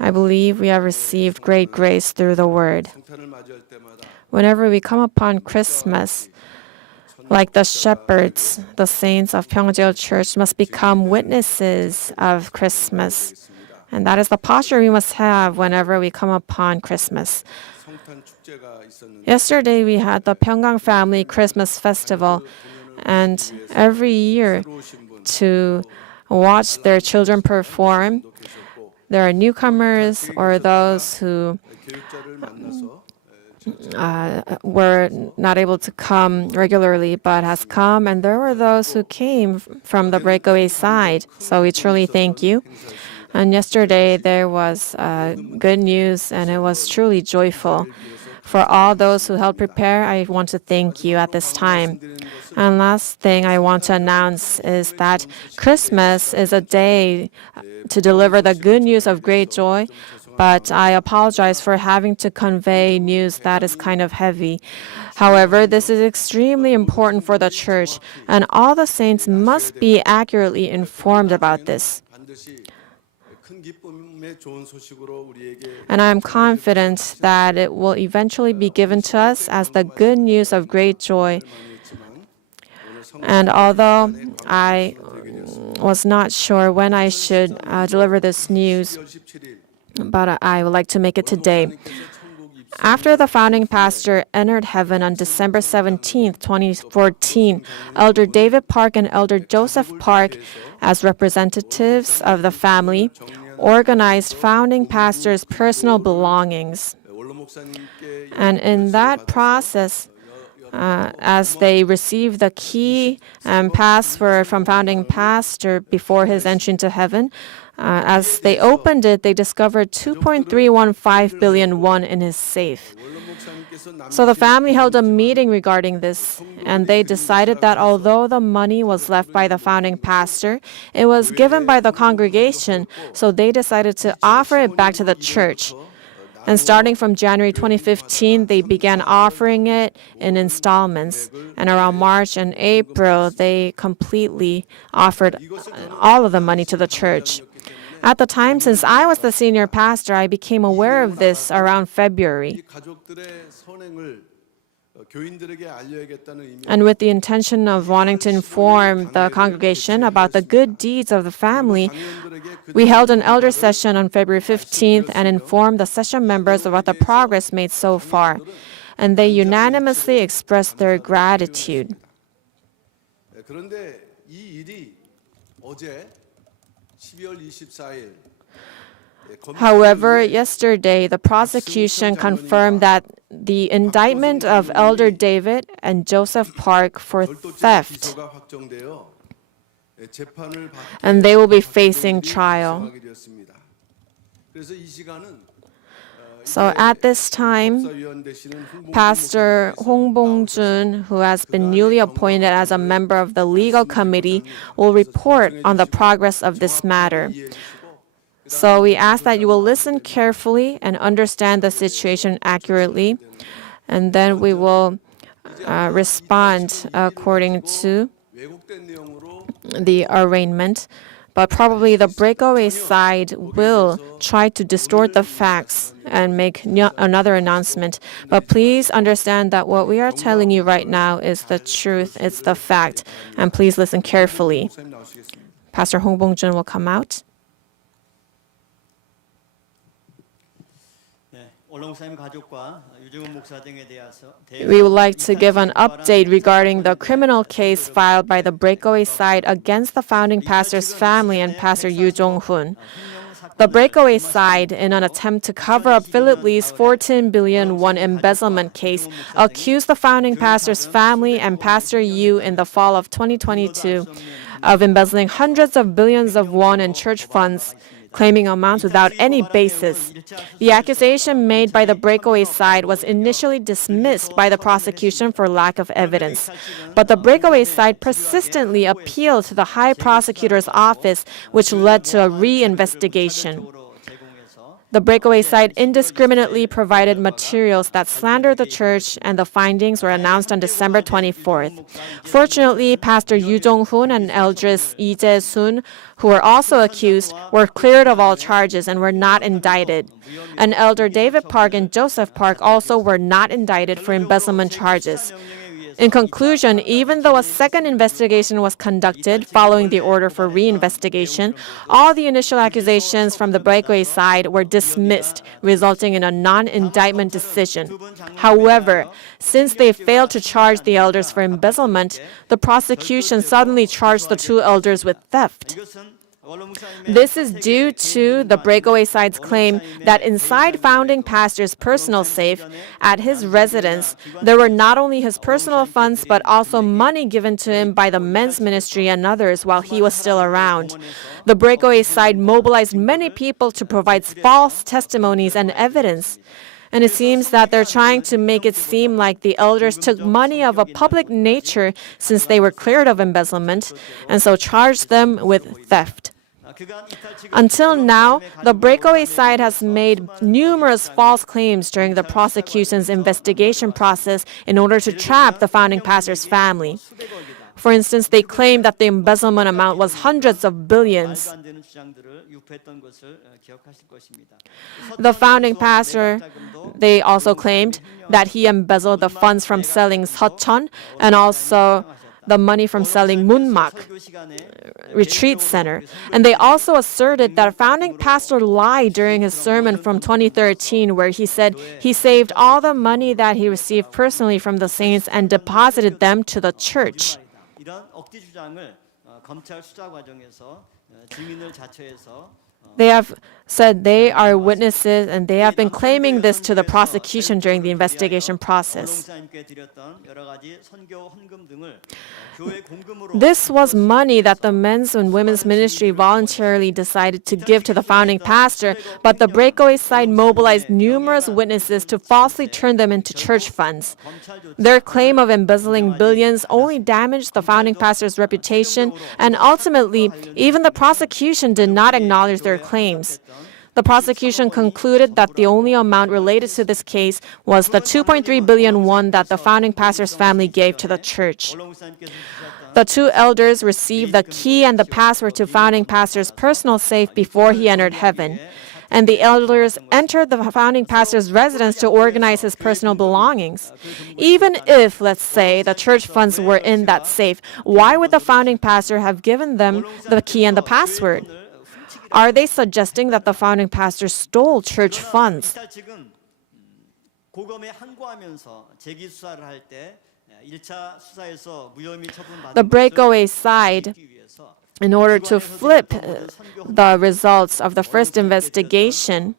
I believe we have received great grace through the Word. Whenever we come upon Christmas, like the shepherds, the saints of Pyung-Kang Church must become witnesses of Christmas. And that is the posture we must have whenever we come upon Christmas. Yesterday, we had the Pyung-Kang Family Christmas Festival, and every year to watch their children perform, there are newcomers or those who were not able to come regularly but has come, and there were those who came from the breakaway side. So we truly thank you. And yesterday there was good news, and it was truly joyful. For all those who helped prepare, I want to thank you at this time. And last thing I want to announce is that Christmas is a day to deliver the good news of great joy, but I apologize for having to convey news that is kind of heavy. However, this is extremely important for the church, and all the saints must be accurately informed about this. And I am confident that it will eventually be given to us as the good news of great joy. And although I was not sure when I should deliver this news, but I would like to make it today. After the founding pastor entered heaven on December 17, 2014, Elder David Park and Elder Joseph Park, as representatives of the family, organized founding pastor's personal belongings. And in that process, as they received the key and password from founding pastor before his entry into heaven, as they opened it, they discovered 2.315 billion won in his safe. So the family held a meeting regarding this, and they decided that although the money was left by the founding pastor, it was given by the congregation, so they decided to offer it back to the church. And starting from January 2015, they began offering it in installments. And around March and April, they completely offered all of the money to the church. At the time, since I was the senior pastor, I became aware of this around February. And with the intention of wanting to inform the congregation about the good deeds of the family, we held an elder session on February 15th and informed the session members about the progress made so far. And they unanimously expressed their gratitude. However, yesterday, the prosecution confirmed that the indictment of Elder David and Joseph Park for theft, and they will be facing trial. So at this time, Pastor Hong Bong-jun, who has been newly appointed as a member of the legal committee, will report on the progress of this matter. So we ask that you will listen carefully and understand the situation accurately, and then we will respond according to the arraignment. But probably the breakaway side will try to distort the facts and make another announcement. But please understand that what we are telling you right now is the truth, it's the fact, and please listen carefully. Pastor Hong Bong-jun will come out. We would like to give an update regarding the criminal case filed by the breakaway side against the founding pastor's family and Pastor Yu Jong-hoon. The breakaway side, in an attempt to cover up Philip Lee's 14 billion won embezzlement case, accused the founding pastor's family and Pastor Yu in the fall of 2022 of embezzling hundreds of billions of won in church funds, claiming amounts without any basis. The accusation made by the breakaway side was initially dismissed by the prosecution for lack of evidence. But the breakaway side persistently appealed to the High Prosecutor's Office, which led to a re-investigation. the breakaway site indiscriminately provided materials that slandered the church, and the findings were announced on December 24th. Fortunately, Pastor Yu Jong-hoon and Eldris Lee Jae-sun, who were also accused, were cleared of all charges and were not indicted. And Elder David Park and Joseph Park also were not indicted for embezzlement charges. In conclusion, even though a second investigation was conducted following the order for reinvestigation, all the initial accusations from the breakaway side were dismissed, resulting in a non-indictment decision. However, since they failed to charge the elders for embezzlement, the prosecution suddenly charged the two elders with theft. This is due to the breakaway side's claim that inside founding pastor's personal safe at his residence, there were not only his personal funds but also money given to him by the men's ministry and others while he was still around. The breakaway side mobilized many people to provide false testimonies and evidence. And it seems that they're trying to make it seem like the elders took money of a public nature since they were cleared of embezzlement, and so charged them with theft. Until now, the breakaway side has made numerous false claims during the prosecution's investigation process in order to trap the founding pastor's family. For instance, they claimed that the embezzlement amount was hundreds of billions. The founding pastor, they also claimed that he embezzled the funds from selling Seocheon and also the money from selling Munmak retreat center. And they also asserted that a founding pastor lied during his sermon from 2013 where he said he saved all the money that he received personally from the saints and deposited them to the church. They have said they are witnesses and they have been claiming this to the prosecution during the investigation process. This was money that the men's and women's ministry voluntarily decided to give to the founding pastor, but the breakaway side mobilized numerous witnesses to falsely turn them into church funds. Their claim of embezzling billions only damaged the founding pastor's reputation, and ultimately, even the prosecution did not acknowledge their claims. The prosecution concluded that the only amount related to this case was the 2.3 billion won that the founding pastor's family gave to the church. The two elders received the key and the password to founding pastor's personal safe before he entered heaven. And the elders entered the founding pastor's residence to organize his personal belongings. Even if, let's say, the church funds were in that safe, why would the founding pastor have given them the key and the password? Are they suggesting that the founding pastor stole church funds? The breakaway side, in order to flip the results of the first investigation,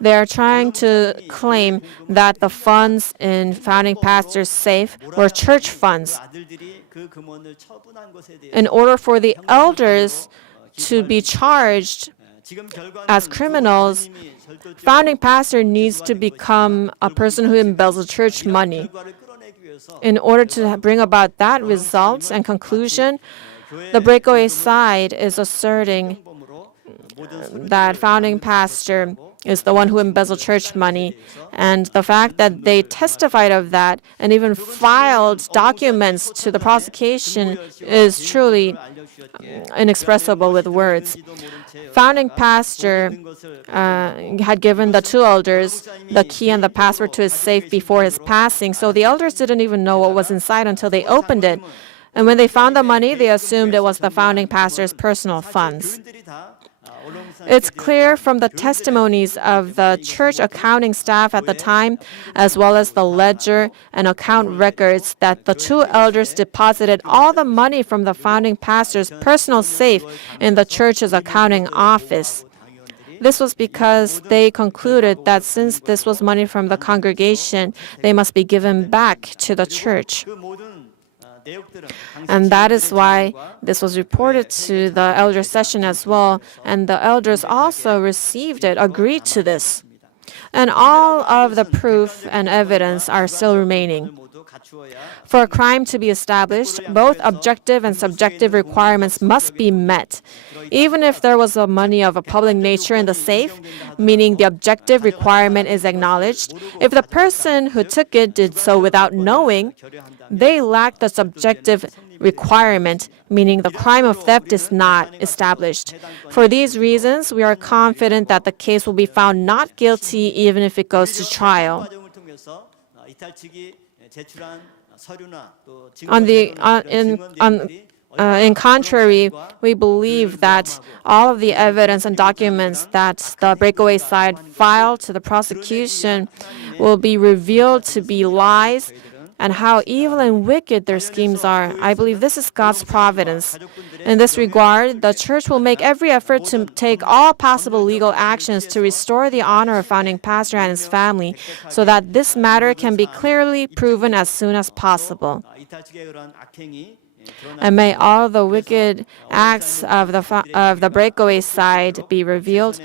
they are trying to claim that the funds in founding pastor's safe were church funds. In order for the elders to be charged as criminals, founding pastor needs to become a person who embezzles church money. In order to bring about that result and conclusion, the breakaway side is asserting that founding pastor is the one who embezzled church money. And the fact that they testified of that and even filed documents to the prosecution is truly inexpressible with words. Founding pastor had given the two elders the key and the password to his safe before his passing, so the elders didn't even know what was inside until they opened it. And when they found the money, they assumed it was the founding pastor's personal funds. It's clear from the testimonies of the church accounting staff at the time, as well as the ledger and account records, that the two elders deposited all the money from the founding pastor's personal safe in the church's accounting office. This was because they concluded that since this was money from the congregation, they must be given back to the church. And that is why this was reported to the elder session as well, and the elders also received it, agreed to this. And all of the proof and evidence are still remaining. For a crime to be established, both objective and subjective requirements must be met. Even if there was a money of a public nature in the safe, meaning the objective requirement is acknowledged, if the person who took it did so without knowing, they lack the subjective requirement, meaning the crime of theft is not established. For these reasons, we are confident that the case will be found not guilty even if it goes to trial. In contrary, we believe that all of the evidence and documents that the breakaway side filed to the prosecution will be revealed to be lies and how evil and wicked their schemes are. I believe this is God's providence. In this regard, the church will make every effort to take all possible legal actions to restore the honor of founding pastor and his family so that this matter can be clearly proven as soon as possible. And may all the wicked acts of the breakaway side be revealed.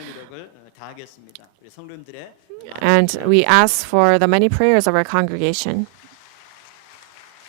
And we ask for the many prayers of our congregation.